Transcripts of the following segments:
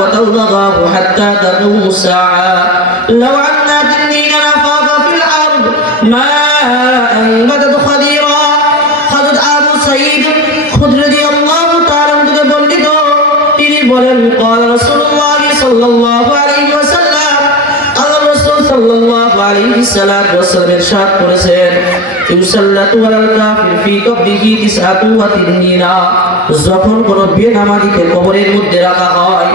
وتلغاه حتى تقوم الساعة لو أن تنين نفاق في الأرض ما أنبتت خضيرا حضرت আবু সাঈদ খুদরি রাদিয়াল্লাহু তাআলা থেকে বর্ণিত তিনি বলেন قال رسول الله صلى الله عليه وسلم আল্লাহ রাসূল সাল্লাল্লাহু আলাইহি ওয়াসাল্লাম ইরশাদ করেছেন ইউসাল্লাতু আলাল কাফির ফি কবরিহি তিসআতু ওয়া তিননিনা যখন কোন বেনামাজিকে কবরের মধ্যে রাখা হয়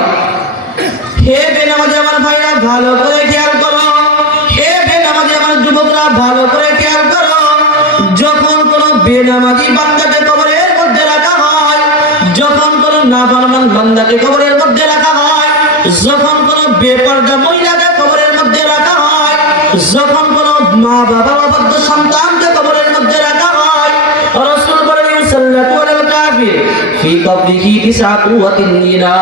হে বেনামাজি আমার ভাইরা ভালো করে খেয়াল করো হে বেনামাজি আমার যুবকরা ভালো করে খেয়াল করো যখন কোন বেনামাজি বান্দাকে কবরের মধ্যে রাখা হয় যখন কোন নাফরমান বান্দাকে কবরের মধ্যে রাখা হয় যখন কোন বেপরদা মহিলাকে কবরের মধ্যে রাখা হয় যখন কোন মা বাবা অবাধ্য সন্তানকে কবরের মধ্যে রাখা হয় রাসূল বলেন সাল্লাল্লাহু আলাইহি কাফির ফি কবরিহি তিসআতু ওয়া তিননিনা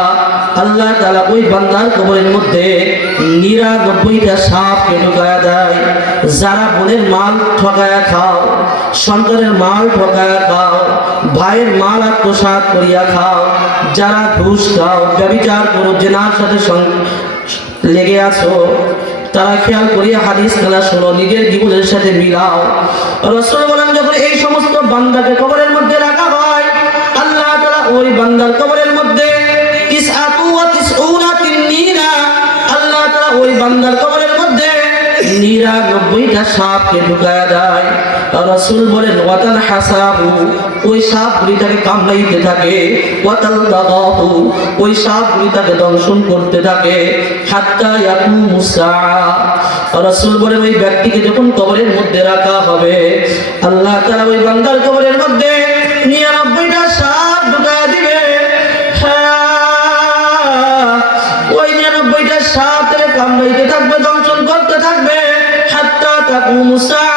আল্লাহ তাআলা ওই বান্দার কবরের মধ্যে 99টা সাপকে ঢুকায়া দেয় যারা বোনের মাল ঠকায়া খাও সন্তানের মাল ঠকায়া খাও ভাইয়ের মাল আত্মসাৎ করিয়া খাও যারা ঘুষ খাও ব্যভিচার করো জেনার সাথে লেগে আছো তারা খেয়াল করিয়া হাদিস খেলা শোনো নিজের জীবনের সাথে মিলাও রাসূল বলেন যখন এই সমস্ত বান্দাকে কবরের মধ্যে রাখা হয় আল্লাহ তাআলা ওই বান্দার কবরের মধ্যে তিসআতু ওয়া তিসউনা তিননিনা আল্লাহ তাআলা ওই বান্দার কবরের মধ্যে 99টা সাপকে ঢুকায়া দেয় রাসূল বলেন ওয়াতান হাসাবু ওই সাপগুলি তাকে কামড়াইতে থাকে ওয়াতাল দাগাহু ওই সাপগুলি তাকে দংশন করতে থাকে হাত্তা ইয়াকুমুস সাআ রাসূল বলেন ওই ব্যক্তিকে যখন কবরের মধ্যে রাখা হবে আল্লাহ তাআলা ওই বান্দার কবরের মধ্যে 99টা সাপ ঢুকায়া দিবে ওই 99টা সাপ তাকে কামড়াইতে থাকবে দংশন করতে থাকবে হাত্তা তাকুমুস সাআ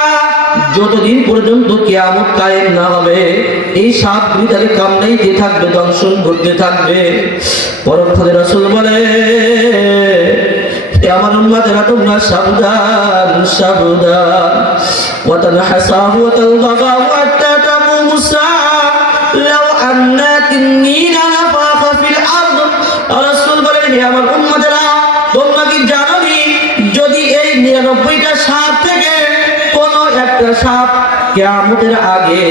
যতদিন পর্যন্ত কিয়ামত কায়েম না হবে এই সাপগুলি তাকে কামড়াইতে থাকবে দংশন করতে থাকবে পরক্ষণে রাসূল বলে হে আমার উম্মতেরা তোমরা সাবধান সাবধান ওয়া তানহাসাহু ওয়া তালগাহু হাত্তা তাকুমুস সাআ লাউ আন্না তিন্নিনা নাফাখা ফিল আরদ রাসূল বলেন হে আমার উম্মতেরা তোমরা কি জানো যদি এই 99টা সাপ থেকে একটা সাপ কিয়ামতের আগে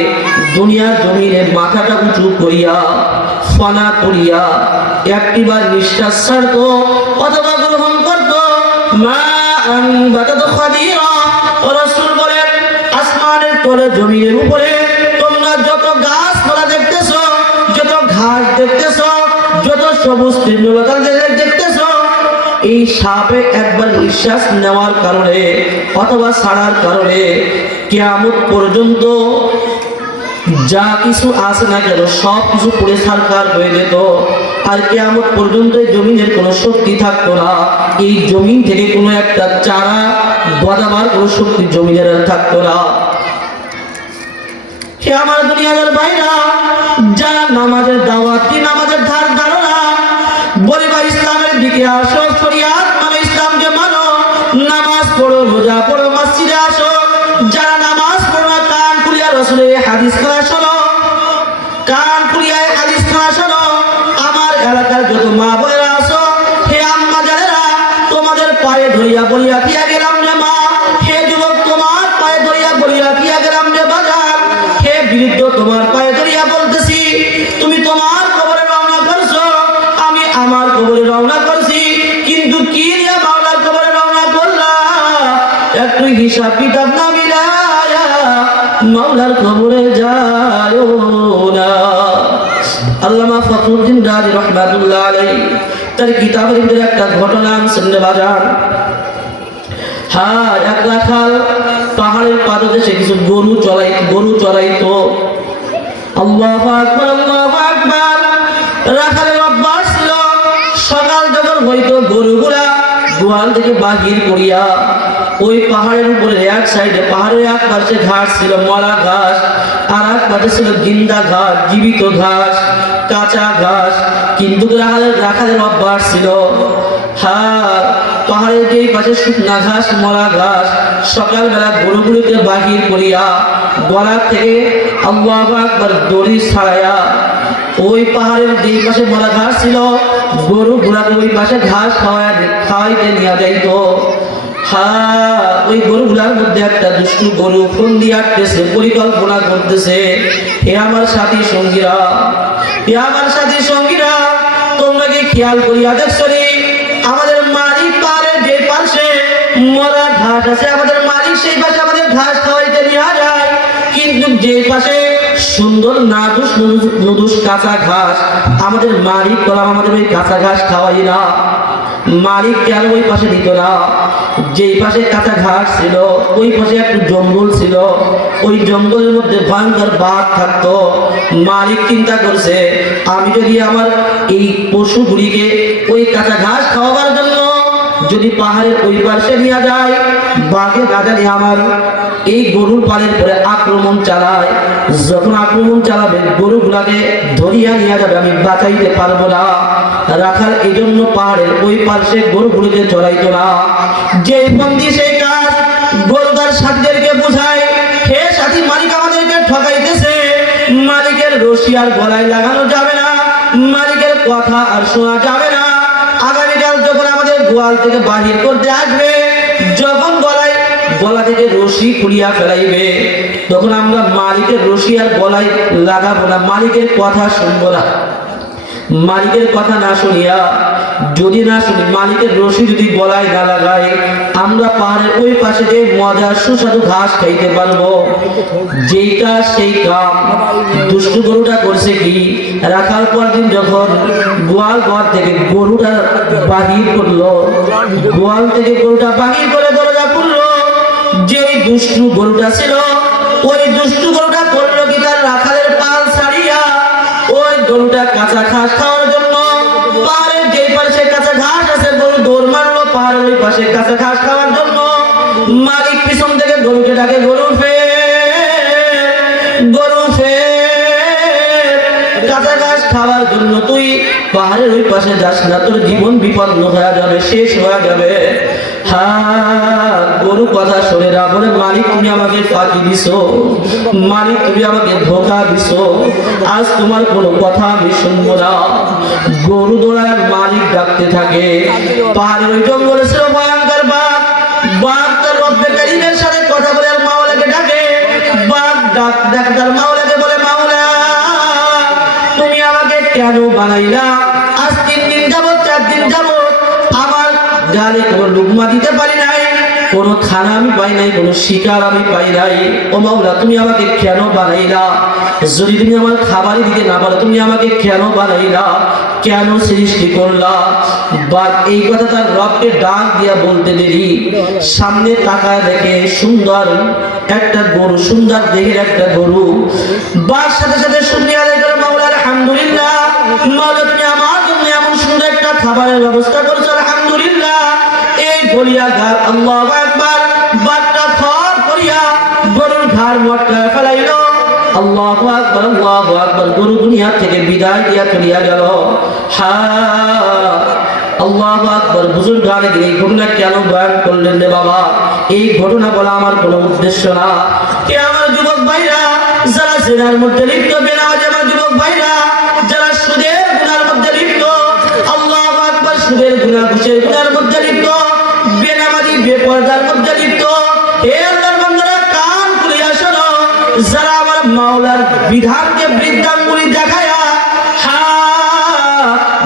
দুনিয়ার জমিনে মাথাটা উঁচু করিয়া ফানা করিয়া একটিবার নিঃশ্বাস ছাড়ত অথবা গ্রহণ করত মা আনবাতাত খাদিরা রাসূল বলেন আসমানের তলে জমিনের উপরে তোমরা যত গাছপালা দেখতেছো যত ঘাস দেখতেছো যত সবুজ তৃণলতা দেখতেছো এই সাপে একবার নিঃশ্বাস নেওয়ার কারণে অথবা ছাড়ার কারণে কিয়ামত পর্যন্ত যা কিছু আছে না কেন সব কিছু পুড়ে ছারখার হয়ে যেত আর কিয়ামত পর্যন্ত জমিনের কোনো শক্তি থাকতো না এই জমিন থেকে কোনো একটা চারা গজাবার কোনো শক্তি জমিনের থাকতো না হে আমার দুনিয়ার ভাইরা যারা নামাজের দাওয়াত দি নামাজের ধার ধারণা বলিবা ইসলামের দিকে আসো শরিয়াত মানে ইসলামকে মানো নামাজ পড়ো রোজা পড়ো মসজিদে আসো যারা নামাজ পড়ো না কান খুলিয়া রাসূলের হাদিস খানা শোনো কান খুলিয়া হাদিস খানা শোনো আমার এলাকার যত মা বোনেরা আসো হে আম্মা জানেরা তোমাদের পায়ে ধরিয়া বলিয়া দিয়া গেলাম রে মা হে যুবক তোমার পায়ে ধরিয়া বলিয়া দিয়া গেলাম রে বাজার হে বৃদ্ধ তোমার পায়ে ধরিয়া বলতেছি তুমি তোমার কবরে রওনা করছো আমি আমার কবরে রওনা করছি কিন্তু কি নিয়ে মাওলার কবরে রওনা করলা একটু হিসাব কিতাব না মিলায়া মাওলার কবরে যাও না আল্লামা ফখরুদ্দিন রাজি রাহমাতুল্লাহ আলাইহি তার কিতাবের ভিতরে একটা ঘটনা আনছেন বাজার হ্যাঁ এক রাখাল পাহাড়ের পাদদেশে কিছু গরু চড়াইতো আল্লাহু আকবার আল্লাহু আকবার রাখালের অভ্যাস ছিল সকাল যখন হইতো গরুগুলা গোয়াল থেকে বাহির করিয়া ওই পাহাড়ের উপরে এক সাইডে পাহাড়ের এক পাশে ঘাস ছিল মরা ঘাস আর এক পাশে ছিল জিন্দা ঘাস জীবিত ঘাস কাঁচা ঘাস কিন্তু রাখালের অভ্যাস ছিল হ্যাঁ পাহাড়ের যে পাশে শুকনা ঘাস মরা ঘাস সকালবেলা গরুগুলিকে বাহির করিয়া গলা থেকে আল্লাহু আকবার দড়ি ছাড়াইয়া ওই পাহাড়ের যে পাশে মরা ঘাস ছিল গরুগুলাকে ওই পাশে ঘাস খাওয়াইতে নিয়ে যাইতো। ওই গরুগুলার মধ্যে একটা দুষ্টু গরু ফোন দিয়ে আটতেছে, পরিকল্পনা করতেছে, হে আমার সাথী সঙ্গীরা, হে আমার সাথী সঙ্গীরা, তোমরা কি খেয়াল করিয়া দেখছো রে, আমাদের মালিক পারে যে পাশে মরা ঘাস আছে, আমাদের মালিক সেই পাশে আমাদের ঘাস খাওয়াইতে নিয়ে যায়, কিন্তু যে পাশে সুন্দর নাদুস নুদুস কাঁচা ঘাস, আমাদের মালিক বললাম আমাদের ওই কাঁচা ঘাস খাওয়াই না। মালিক কেন ওই পাশে দিত না? যেই পাশে কাঁচা ঘাস ছিল ওই পাশে একটু জঙ্গল ছিল, ওই জঙ্গলের মধ্যে ভয়ঙ্কর বাঘ থাকতো। মালিক চিন্তা করছে, আমি যদি আমার এই পশুগুলিকে ওই কাঁচা ঘাস খাওয়াবার জন্য যদি পাহাড়ের ওই পাশে নিয়ে যায়, বাঘে না জানি আমার এই গরুর পালের পরে আক্রমণ চালায়, যখন আক্রমণ চালাবে গরুগুলাকে ধরিয়া নিয়ে যাবে, আমি বাঁচাইতে পারবো না। রাখাল এই জন্য পাহাড়ের ওই পাশে গরুগুলোকে চড়াইতো না। যে বন্দি সেই কাজ গরুদার সাথীদেরকে বুঝায়, হে সাথী, মালিক আমাদেরকে ঠকাইতেছে, মালিকের রশি আর গলায় লাগানো যাবে না, মালিকের কথা আর শোনা যাবে না। আগামীকাল যখন আমাদের গোয়াল থেকে বাহির করতে আসবে, যখন গলা থেকে রশি খুলিয়া ফেলাইবে, তখন আমরা মালিকের রশি আর গলায় লাগাবো না, মালিকের কথা শুনবো না। মালিকের কথা না শুনিয়া, যদি না শুনি, মালিকের রশি যদি গলায় না লাগায়, আমরা পাহাড়ের ওই পাশে যে মজার সুস্বাদু ঘাস খাইতে পারবো। যেইটা সেই কাম দুষ্টু গরুটা করছে কি, রাখার পর দিন যখন গোয়াল ঘর থেকে গরুটা বাহির করলো, গোয়াল থেকে গরুটা বাহির করে দরজা খুললো, যে দুষ্টু গরুটা ছিল ওই দুষ্টু গরুটা করলো কি, তার রাখালের পাল ছাড়িয়া ওই গরুটা কাঁচা ঘাস খাওয়ার জন্য পাহাড়ের যে পাশে কাঁচা ঘাস আছে, গরু দৌড় মারলো পাহাড়ের ওই পাশে কাঁচা ঘাস খাওয়ার জন্য। মালিক পিছন থেকে গরুকে ডাকে, গরু ফের, গরু ফের, কাঁচা ঘাস খাওয়ার জন্য তুই পাহাড়ের ওই পাশে যাস না, তোর জীবন বিপন্ন হয়ে যাবে, শেষ হয়ে যাবে। গরু কথা শোনে না, বলে মালিক তুমি আমাকে ফাঁকি দিছো, মালিক তুমি আমাকে ধোঁকা দিছো, আজ তোমার কোনো কথা আমি শুনবো না। গরু দৌড়ায়, মালিক ডাকতে থাকে। পাহাড়ের ওই জঙ্গলে ছিল ভয়ঙ্কর বাঘ, বাঘ তার রব্বে কারীমের সাথে কথা বলে আর মাওলাকে ডাকে। বাঘ ডাক তার মাওলাকে বলে, মাওলা তুমি আমাকে কেন বানাইলা? আজ 3 দিন যাবত 4 দিন যাবত আমার গালে কোনো লুকমা দিতে পারি নাই, কোনো খানা আমি পাই নাই, কোনো শিকার আমি পাই নাই। ও মাওলা তুমি আমাকে কেন বানাইলা? যদি তুমি আমার খাবারই দিতে না পারো, তুমি আমাকে কেন বানাইলা, কেন সৃষ্টি করলা? বাঘ এই কথা তার রবকে ডাক দিয়া বলতে দেরি, সামনে তাকায় দেখে সুন্দর একটা গরু, সুন্দর দেহের একটা গরু। বাঘ সাথে সাথে শুনিয়া দেখলো, মাওলা আলহামদুলিল্লাহ, মাওলা তুমি আমার জন্য এমন সুন্দর একটা খাবারের ব্যবস্থা করেছো, আলহামদুলিল্লাহ। এই বলিয়া গাল আল্লাহু আকবার, বাঘটা খর করিয়া গরুর ঘাড় মটকায় ফেলাইলো। আল্লাহু আকবার, আল্লাহু আকবার, গরু দুনিয়া থেকে বিদায় দিয়া চলিয়া গেল। আল্লাহু আকবার। বুজুর্গ গানে দিন এই ঘটনা কেন বয়ান করলেন রে বাবা? এই ঘটনা বলা আমার কোনো উদ্দেশ্য না। কে আমার যুবক ভাইরা, যারা জিনার মধ্যে লিপ্ত, বেনামাজি আমার যুবক ভাইরা, যারা সুদের গুনার মধ্যে লিপ্ত, আল্লাহু আকবার, সুদের গুনাহ, ঘুষের গুনার মধ্যে লিপ্ত, বেনামাজি বেপরদার মধ্যে লিপ্ত, হে আল্লাহর বান্দারা কান খুলিয়া শোনো। যারা আমার মাওলার বিধানকে বৃদ্ধাঙ্গুলি দেখায়া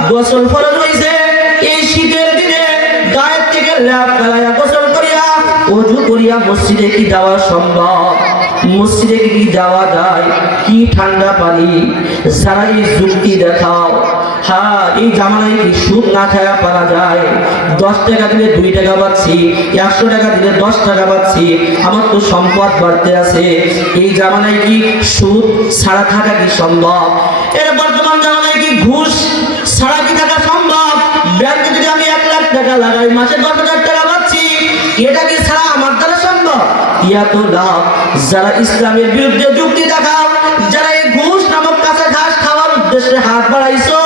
গোসল ফরজ হইছে, এই শীতের দিনে গায়ের থেকে ল্যাপ ফেলাইয়া গোসল করিয়া ওযু করিয়া মসজিদে কি যাওয়া সম্ভব? মসজিদে কি যাওয়া যায়? কি ঠান্ডা পানি! যারা এই যুক্তি দেখাও, এই জামানায় কি সুদ না খায়া পারা যায়? 10 টাকা দিলে 2 টাকা পাচ্ছি, 100 টাকা দিলে 10 টাকা পাচ্ছি, আমার তো সম্পদ বাড়তে আছে। এই জামানায় কি সুদ ছাড়া থাকা কি সম্ভব? এর বর্তমান জামানায় কি ঘুষ ছাড়া কি থাকা সম্ভব? ব্যাংকে যদি আমি 1 লাখ টাকা লাগাই, মাসে 10,000 টাকা পাচ্ছি, এটা কি ছাড়া আমার দ্বারা সম্ভব? ইয়া তো লাভ। যারা ইসলামের বিরুদ্ধে যুক্তি দেখাও, যারা এই ঘুষ নামক কাঁচা ঘাস খাওয়ার উদ্দেশ্যে হাত বাড়াইছো,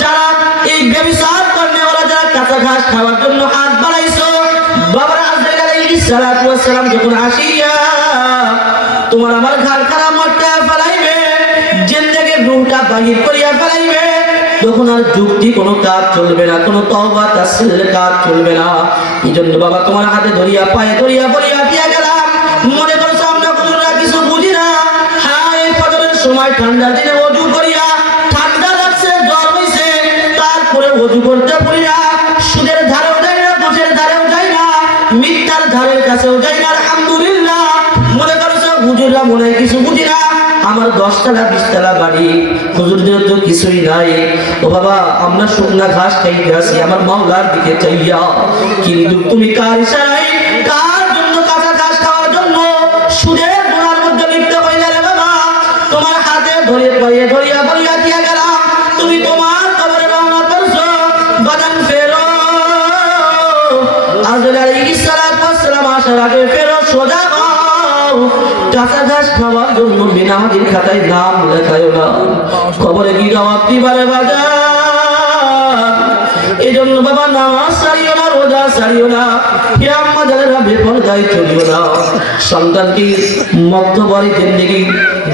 যারা এই ব্যভিচার করেওয়ালা, যারা কাঁচা ঘাস খাওয়ার জন্য হাত বাড়াইছো, বাবারা আজরাইল আলাইহিস সালাতু ওয়াস সালাম যখন আসিয়া তোমার আমার ঘাড় খানা মটকা ফেলাইবে, জিন্দেগির রূহটা বাহির করিয়া ফেলাইবে, তখন আর যুক্তি কোনো কাজ চলবে না, কোনো তওবা তাসলিলের কাজ চলবে না। এই জন্য বাবা তোমার হাতে ধরিয়া পায়ে ধরিয়া বলিয়া দিয়া গেলাম, মনে করছো আমরা হুজুররা কিছু বুঝি না। হ্যাঁ, এই ফজরের সময় ঠান্ডা দিনে ওযু করিয়া, ঠান্ডা লাগছে, জ্বর হইছে, তারপরে ওযু করতে পারি না, সুদের ধারেও যাই না, ঘুষের ধারেও যাই না, মিথ্যার ধারের কাছেও যাই না। আলহামদুলিল্লাহ, মনে করছো হুজুররা মনে হয় কিছু বুঝি না, আমার 10 তলা 20 তলা বাড়ি, হুজুরদের তো কিছুই নাই। ও বাবা, আমরা শুকনা ঘাস খাইতে আসি আমার মাওলার দিকে চাইয়া, কিন্তু তুমি কার ইশারায়, কার জন্য কাঁচা ঘাস খাওয়ার জন্য সুদের গুনার মধ্যে লিপ্ত হইলে রে বাবা? তোমার হাতে ধরে পায়ে ধরিয়া বলিয়া দিয়া গেলাম, তুমি তোমার কবরে রওনা করছো, বাজান ফেরো, আজরাইল আলাইহিস সালাতু ওয়াস সালাম আসার আগে ফেরো, সোজা হও, কাঁচা ঘাস খাওয়ার জন্য বিনামাদির খাতায় নাম লেখায় না, খবরে কি জবাব দিবারে বাজার? এই জন্য বাবা নামাজ ছাড়িও না, রোজা ছাড়িও না, হে আম্মা যারা বেপরদায় চলিও না, সন্তানকে মধ্যবর্তী জিন্দেগি,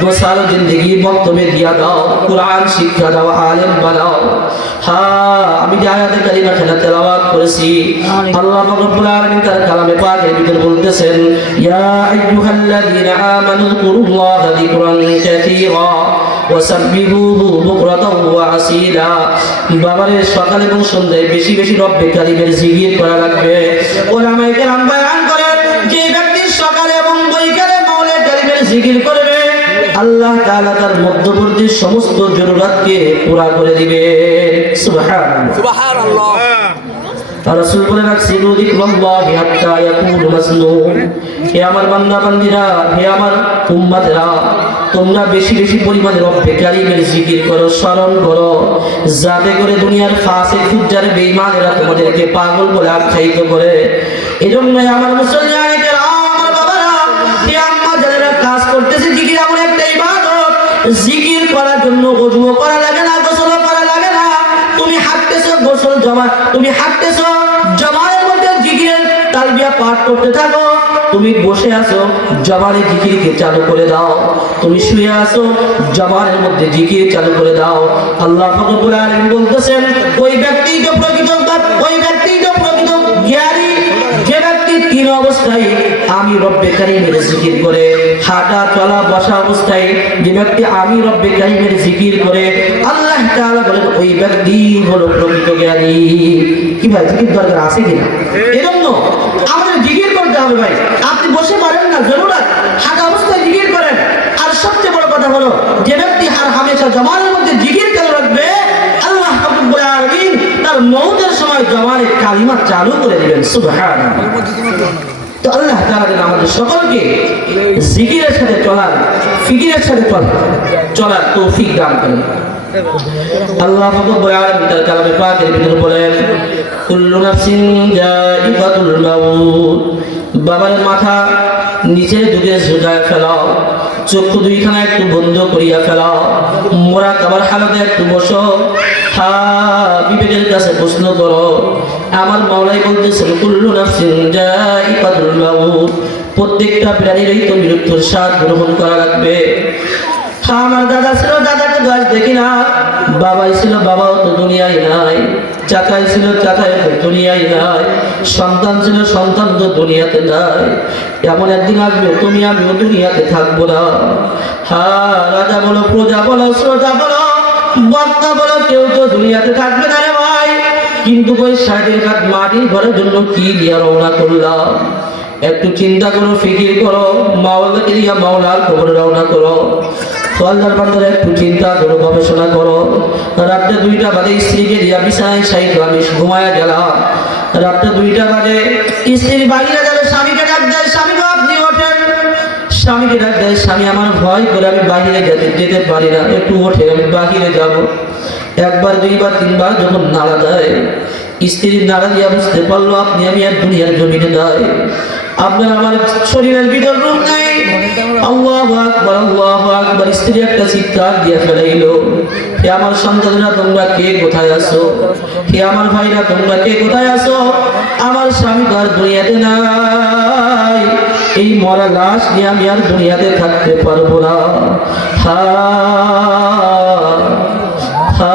গোসালো জিন্দেগি মক্তবে দিয়া দাও, কোরআন শিক্ষা দাও, আলেম বানাও। হ্যাঁ, আমি যে আয়াতে কারিমা খেলা তেলাওয়াত করেছি, আল্লাহ রাব্বুল আলামিন তার কালামে পাকের ভিতরে বলতেছেন, ইয়া আইয়ুহাল্লাযীনা আমানু যকুরুল্লাহা যিকরান কাসীরা ওয়াসাব্বিহুহু বুকরাতাও ওয়া আসীলা। বাবারে সকাল এবং সন্ধ্যায় বেশি বেশি রব্বে কারীমের জিকির করা লাগবে। উলামায়ে কেরাম বয়ান করেন, যে ব্যক্তি সকালে এবং বৈকালে মাওলা কারীমের জিকির করবে, আল্লাহ তাআলা তার মধ্যবর্তী সমস্ত জরুরতকে পুরা করে দিবে। সুবহানাল্লাহ, সুবহানাল্লাহ। রাসূল বলেন, আকসিরু যিকরাল্লাহি হাত্তা ইয়াকুলু মাসনুন। হে আমার বান্দা বান্দীরা, হে আমার উম্মতেরা, তোমরা বেশি বেশি পরিমাণে রব্বে কারীমের জিকির করো, স্মরণ করো, যাতে করে দুনিয়ার ফাসিক ফুজ্জার বেঈমানেরা তোমাদেরকে পাগল বলে আখ্যায়িত করে। এজন্যই আমার মুসলমানে কেরাম, আমার বাবারা, হে আম্মা যারা কাজ করতেছে, জিকির এমন একটা ইবাদত, জিকির করার জন্য ওযু করা লাগে না, গোসল করা লাগে না। তুমি হাঁটতেছো, গোসল জমা, তুমি হাঁটতেছো, জমায়ের মধ্যে জিকিরের তালবিয়া পাঠ করতে থাকো। তুমি বসে আছো, জবানে জিকিরকে চালু করে দাও। তুমি শুয়ে আছো, জবানের মধ্যে জিকির চালু করে দাও। আল্লাহ রাব্বুল আলামিন বলতেছেন, ওই ব্যক্তি যে প্রকৃত, ওই ব্যক্তি যে প্রকৃত জ্ঞানী, যে ব্যক্তি তিন অবস্থায় আমি রব্বে কারীমের জিকির করে, হাঁটা চলা বসা অবস্থায় যে ব্যক্তি আমি রব্বে কারীমের জিকির করে, আল্লাহ তাআলা বলেন ওই ব্যক্তি হলো প্রকৃত জ্ঞানী। কি ভাই, জিকির দরকার আছে কিনা? এজন্য আমাদের জিকির করতে হবে ভাই। আপনি বসে পারেন না, জরুরত হাঁটা অবস্থায় জিকির করেন। আর সবচেয়ে বড় কথা হলো, যে ব্যক্তি আর হামেশা জবানের মধ্যে জিকির চালু রাখবে, আল্লাহ রাব্বুল আলামিন তার মওতের সময় জবানে কালিমা চালু করে দিবেন। সুবহানাল্লাহ। তো আল্লাহ তাআলা যেন আমাদের সকলকে জিকিরের সাথে চলার, ফিকিরের সাথে চলার তৌফিক দান করেন। আল্লাহ রাব্বুল আলামিন তার কালামে পাকের ভিতরে বলেন, কুল্লু নাফসিন যায়িকাতুল মাউত। বাবার মাথা নিচে দুকে ঝুঁকায় ফেলাও, চক্ষু দুইখানা একটু বন্ধ করিয়া ফেলাও, মুরাকাবার হালতে একটু বসো, বিবেকের কাছে প্রশ্ন করো। আমার মাওলাই বলতেছেন, কুল্লু নাফসিন যায়িকাতুল মাউত, প্রত্যেকটা প্রাণীরই তো মৃত্যুর স্বাদ গ্রহণ করা লাগবে। আমার দাদা ছিল, দাদাকে তো আজ দেখি না, বাবাই ছিল, বাবাও তো দুনিয়ায় নাই, চাচাই ছিল, চাচাই তো দুনিয়ায় নাই, সন্তান ছিল, সন্তান তো দুনিয়াতে নাই। এমন একদিন আসবে তুমি আমিও দুনিয়াতে থাকবো না। হ্যাঁ, রাজা বলো, প্রজা বলো, শ্রোতা বলো, বক্তা বলো, কেউ তো দুনিয়াতে থাকবে না রে ভাই। কিন্তু ওই 60 কাঠ মাটির ঘরের জন্য কি দিয়া রওনা করলাম? একটু চিন্তা করো, ফিকির করো, মাওলাকে দিয়া মাওলার কবরে রওনা করো। ফলদার বান্দারা একটু চিন্তা করো, গবেষণা করো। রাত্রে 2টা বাজে স্ত্রীকে দিয়া বিছানায় শায়িত আমি ঘুমায়া গেলাম। রাত্রে 2টা বাজে স্ত্রী বাইরে গেলে স্বামীকে ডাক দেয়, স্বামীকে আপনি ওঠেন। স্বামীকে ডাক দেয়, স্বামী আমার ভয় করে আমি বাহিরে যেতে পারি না, একটু ওঠে, আমি বাহিরে যাব। একবার, দুইবার, তিনবার যখন নাড়া দেয়, স্ত্রীর নাড়া দিয়া বুঝতে পারলো আপনি আমি আর দুনিয়ার জমিনে নাই, আপনার আমার শরীরের ভিতর রূপ নেই। আল্লাহু আকবার, আল্লাহু আকবার। স্ত্রী একটা চিৎকার দিয়ে ফেলাইলো, হে আমার সন্তানরা তোমরা কে কোথায় আছো? হে আমার ভাইরা তোমরা কে কোথায় আছো? আমার স্বামী তো আর দুনিয়াতে নাই, এই মরা লাশ নিয়ে আমি আর দুনিয়াতে থাকতে পারবো না। হা হা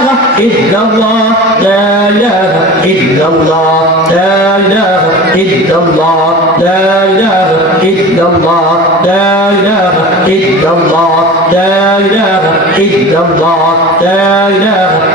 إله إلا الله لا إله إلا الله لا إله إلا الله لا إله إلا الله لا إله إلا الله لا إله إلا الله لا إله